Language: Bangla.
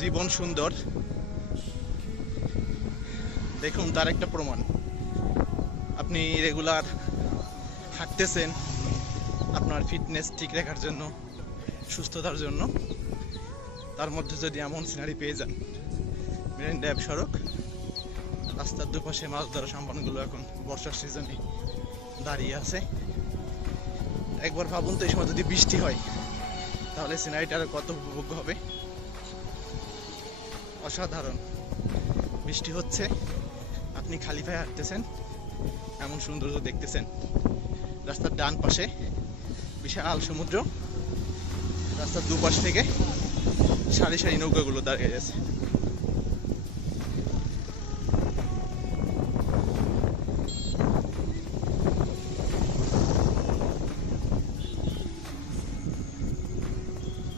জীবন সুন্দর, দেখুন তার একটা প্রমাণ। আপনি রেগুলার হাঁটতেছেন আপনার ফিটনেস ঠিক রাখার জন্য, সুস্থতার জন্য, তার মধ্যে যদি এমন সিনারি পেয়ে যান। মেরিন ড্রাইভ সড়ক, রাস্তার দুপাশে মাছ ধরা সম্পানগুলো এখন বর্ষার সিজনে দাঁড়িয়ে আছে। একবার ভাবুন তো, এই সময় যদি বৃষ্টি হয় তাহলে সিনারিটা আরো কত উপভোগ্য হবে। অসাধারণ। বৃষ্টি হচ্ছে, আপনি খালি পায়ে হাঁটতেছেন, এমন সৌন্দর্য দেখতেছেন। রাস্তার ডান পাশে বিশাল সমুদ্র, রাস্তার দুপাশ থেকে সারি সারি নৌকাগুলো দাঁড়িয়ে আছে।